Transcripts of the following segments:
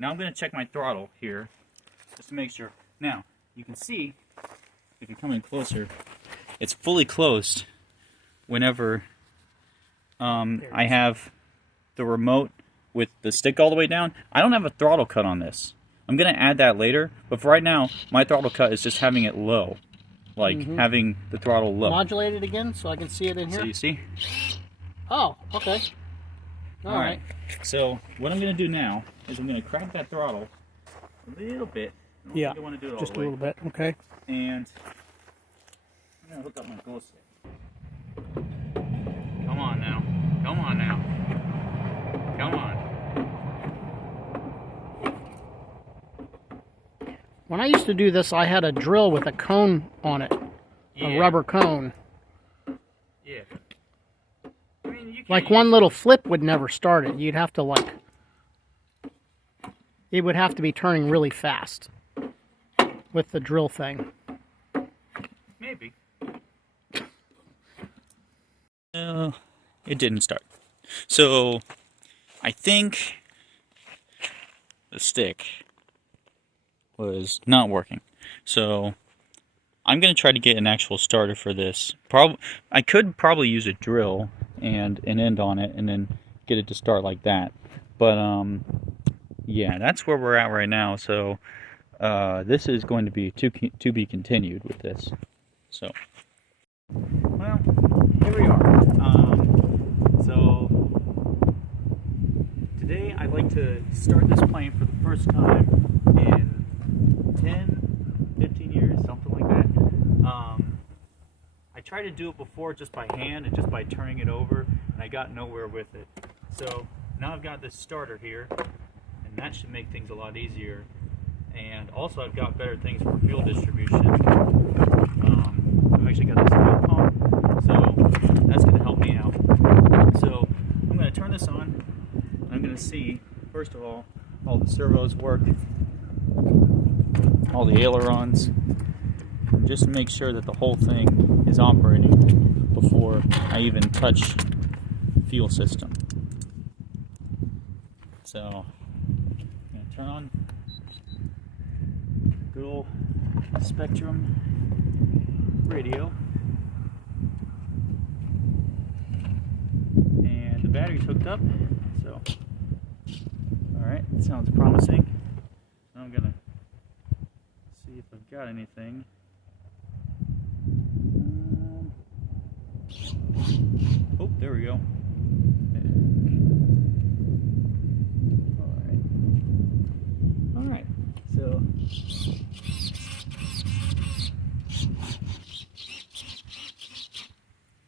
now I'm going to check my throttle here, just to make sure. Now, you can see, if you come in closer, it's fully closed whenever I have the remote with the stick all the way down. I don't have a throttle cut on this. I'm going to add that later, but for right now, my throttle cut is just having it low. Like, having the throttle low. Modulate it again so I can see it in here. So you see? Oh, okay. All right. So what I'm going to do now is I'm going to crank that throttle a little bit. I don't think I want to do it all just the way. a little bit. Okay. And I'm going to hook up my glow stick. Come on now. Come on now. Come on. When I used to do this, I had a drill with a cone on it, a rubber cone. Yeah. I mean, you like one little flip would never start it. You'd have to like, it would have to be turning really fast with the drill thing. Maybe. It didn't start. So I think the stick was not working. So I'm going to try to get an actual starter for this. I could probably use a drill and an end on it and then get it to start like that. But yeah, that's where we're at right now. So this is going to be to be continued with this. So, well, here we are. So today I'd like to start this plane for the first time in 10-15 years, something like that. I tried to do it before just by hand and just by turning it over, and I got nowhere with it. So now I've got this starter here, and that should make things a lot easier. And also I've got better things for fuel distribution. I've actually got this fuel pump, so that's going to help me out. So I'm going to turn this on, and I'm going to see, first of all the servos work, all the ailerons, and just make sure that the whole thing is operating before I even touch the fuel system. So I'm going to turn on good old Spectrum radio, and the battery's hooked up, so alright, it sounds promising. Now I'm gonna see if I've got anything. Oh, there we go. Alright, so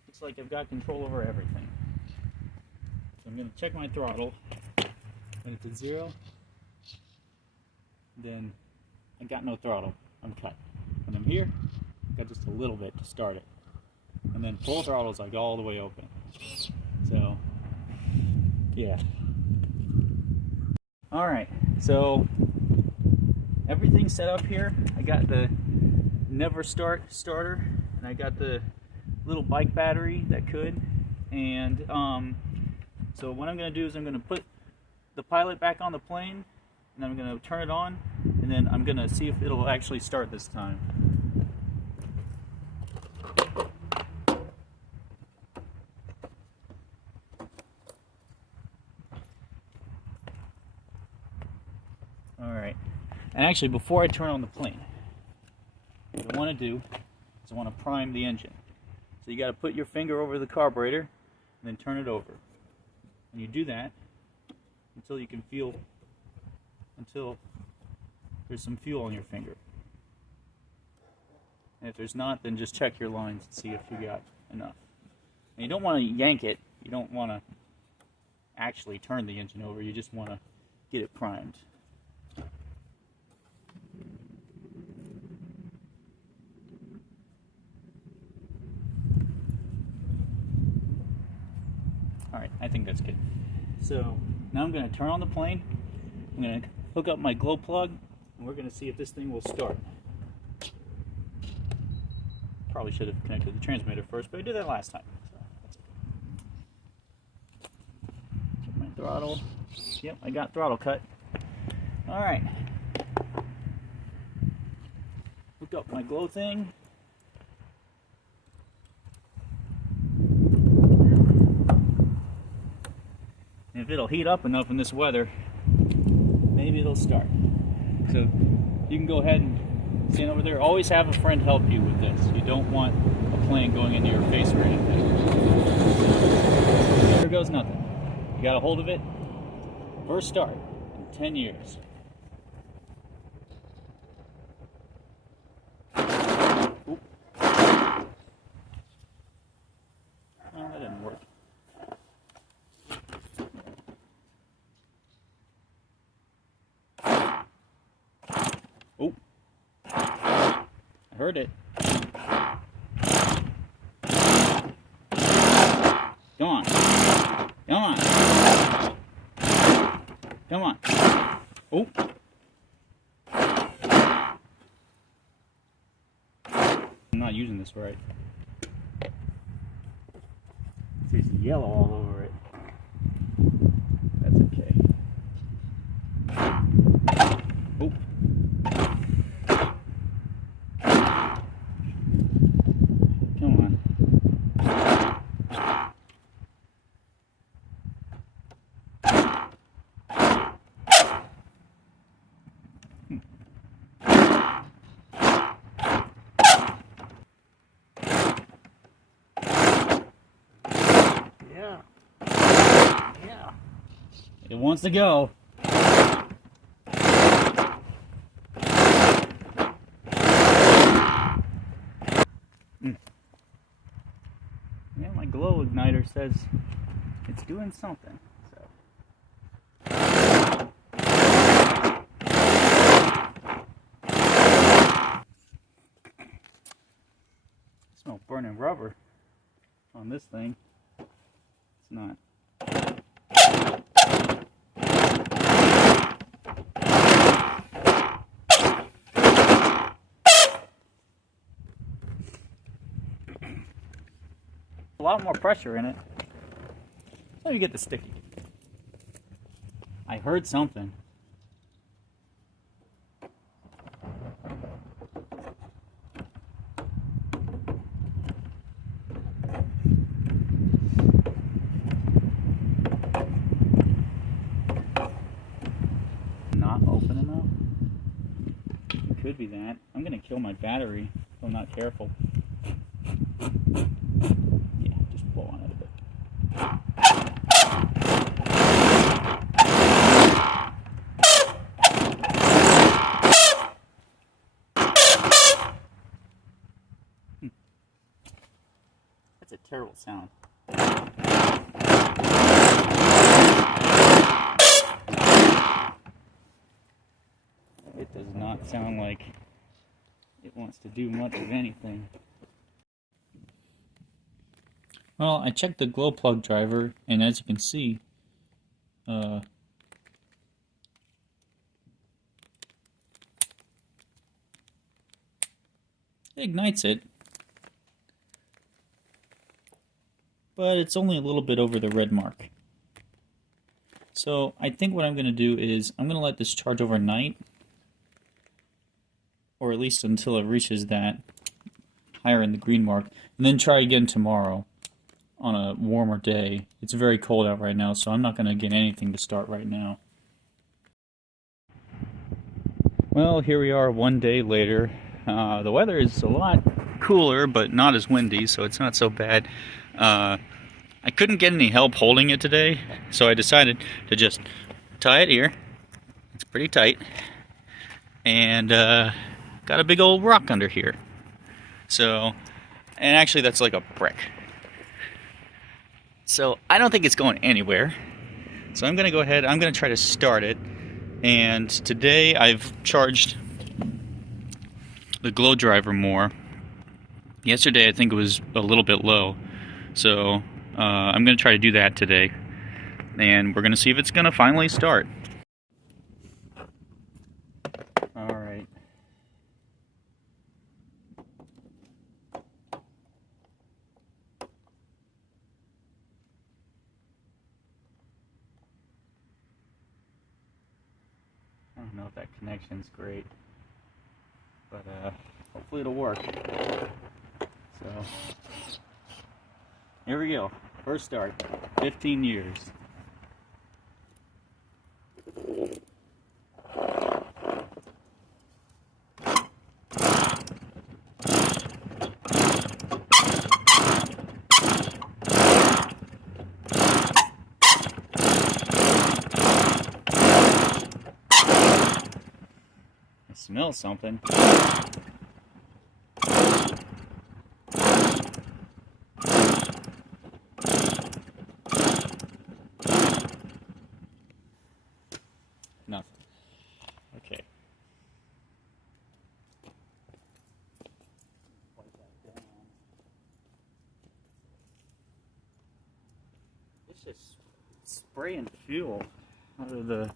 looks like I've got control over everything. So I'm going to check my throttle. When it's at 0, then I got no throttle. I'm cut. When I'm here, I got just a little bit to start it. And then full throttle is like all the way open. So, yeah. Alright, so everything's set up here. I got the never start starter, and I got the little bike battery that could. And so what I'm going to do is I'm going to put the pilot back on the plane, and then I'm going to turn it on, and then I'm going to see if it'll actually start this time. Alright, and actually before I turn on the plane, what I want to do is I want to prime the engine. So you got to put your finger over the carburetor and then turn it over. And you do that until you can feel, until there's some fuel on your finger. And if there's not, then just check your lines and see if you got enough. And you don't want to yank it. You don't want to actually turn the engine over. You just want to get it primed. Alright, I think that's good. So now I'm going to turn on the plane. I'm going to hook up my glow plug, and we're going to see if this thing will start. Probably should have connected the transmitter first, but I did that last time. So that's it. Check my throttle. Yep, I got throttle cut. Alright. Hook up my glow thing. And if it'll heat up enough in this weather, maybe it'll start. So you can go ahead and stand over there. Always have a friend help you with this. You don't want a plane going into your face or anything. There goes nothing. You got a hold of it. First start in 10 years. Oop. Oh, that didn't work. Oh, I heard it. Come on. Come on. Come on. Oh. I'm not using this right. There's yellow all over it. That's okay. Oh. Come on. Yeah. Yeah. It wants to go. Yeah, my glow igniter says it's doing something. So. I smell burning rubber on this thing. It's not. A lot more pressure in it. Let me get the sticky. I heard something. Not open enough? It could be that. I'm gonna kill my battery if I'm not careful. Yeah, just blow on it a bit. That's a terrible sound. It does not sound like it wants to do much of anything. Well, I checked the glow plug driver, and as you can see, it ignites it, but it's only a little bit over the red mark. So I think what I'm going to do is I'm going to let this charge overnight, or at least until it reaches that higher in the green mark, and then try again tomorrow on a warmer day. It's very cold out right now, so I'm not going to get anything to start right now. Well, here we are one day later. The weather is a lot cooler, but not as windy, so it's not so bad. I couldn't get any help holding it today, so I decided to just tie it here. It's pretty tight. And got a big old rock under here. So, and actually that's like a brick. So I don't think it's going anywhere. So I'm going to go ahead, I'm going to try to start it. And today I've charged the glow driver more. Yesterday I think it was a little bit low. So I'm going to try to do that today. And we're going to see if it's going to finally start. Alright. don't know if that connection's great, but hopefully it'll work. So here we go. First start. 15 years. I smell something. Nothing. Okay. It's just spraying fuel out of the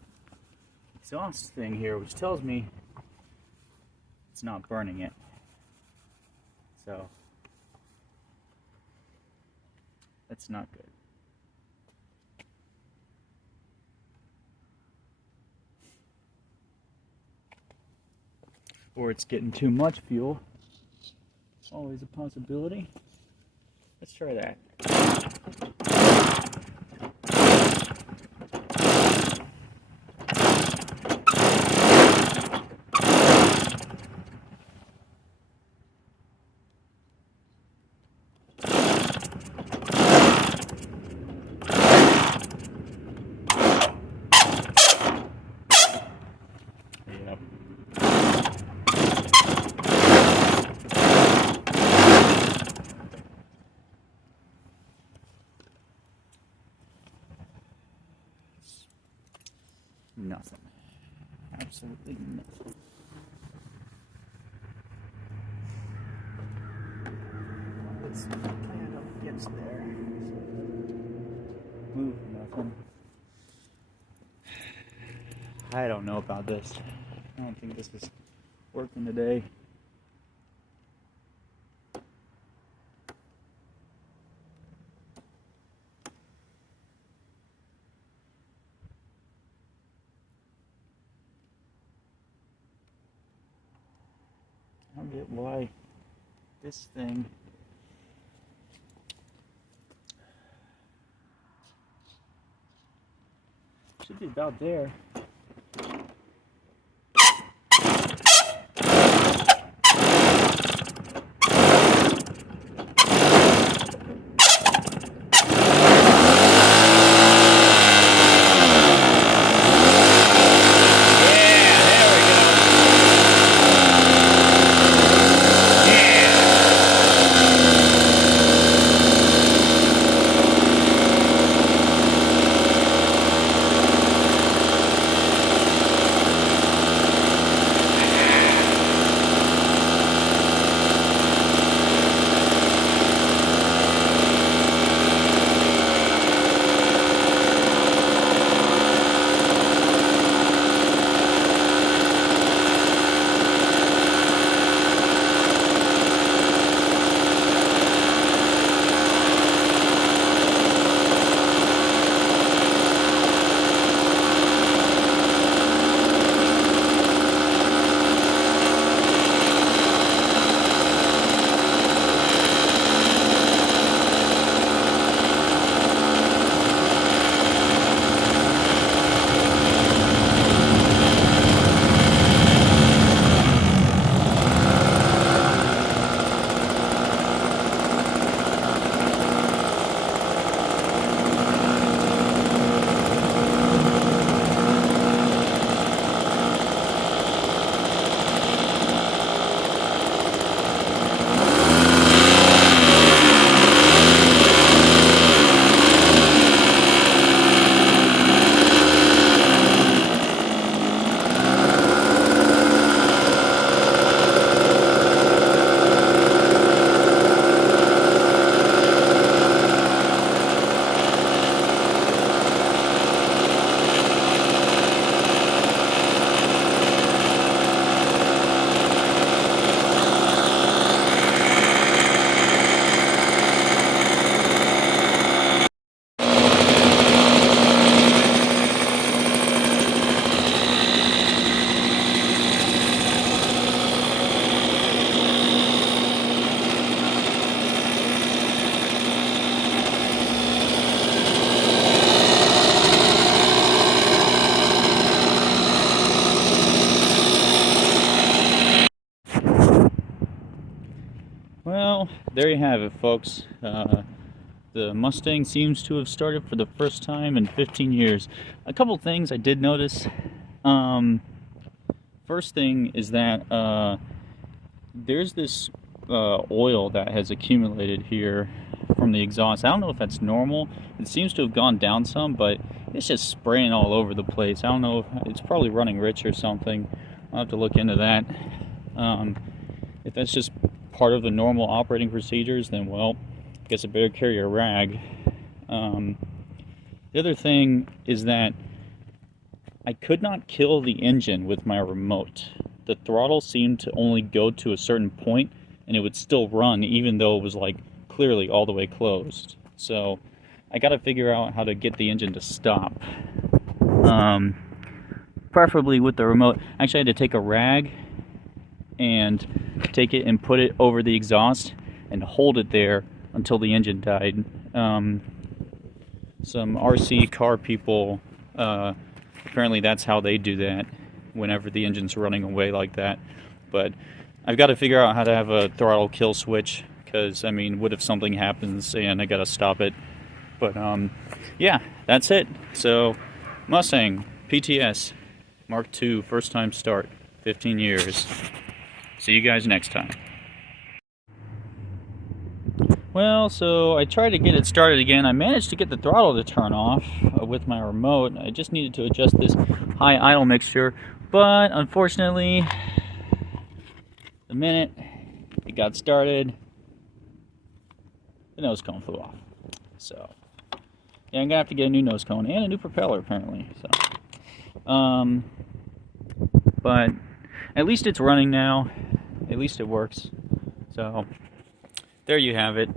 exhaust thing here, which tells me it's not burning it. So that's not good. Or it's getting too much fuel. Always a possibility. Let's try that. Yep. Nothing. Absolutely nothing. It's kind of gets there. Move, nothing. I don't know about this. I don't think this is working today. I don't get why this thing should be about there. Well, there you have it, folks. The Mustang seems to have started for the first time in 15 years. A couple things I did notice. First thing is that there's this oil that has accumulated here from the exhaust. I don't know if that's normal. It seems to have gone down some, but it's just spraying all over the place. I don't know if it's probably running rich or something. I'll have to look into that. If that's just part of the normal operating procedures, then well, I guess I better carry a rag. The other thing is that I could not kill the engine with my remote. The throttle seemed to only go to a certain point and it would still run even though it was like clearly all the way closed. So I got to figure out how to get the engine to stop. Preferably with the remote. Actually, I had to take a rag and take it and put it over the exhaust and hold it there until the engine died. Some RC car people, apparently that's how they do that whenever the engine's running away like that. But I've got to figure out how to have a throttle kill switch, because I mean, what if something happens and I gotta stop it? But yeah, that's it. So Mustang PTS Mark II, first time start, 15 years. See you guys next time. Well, so I tried to get it started again. I managed to get the throttle to turn off with my remote. I just needed to adjust this high idle mixture, but unfortunately, the minute it got started, the nose cone flew off. So yeah, I'm gonna have to get a new nose cone and a new propeller apparently. So but at least it's running now. At least it works. So there you have it.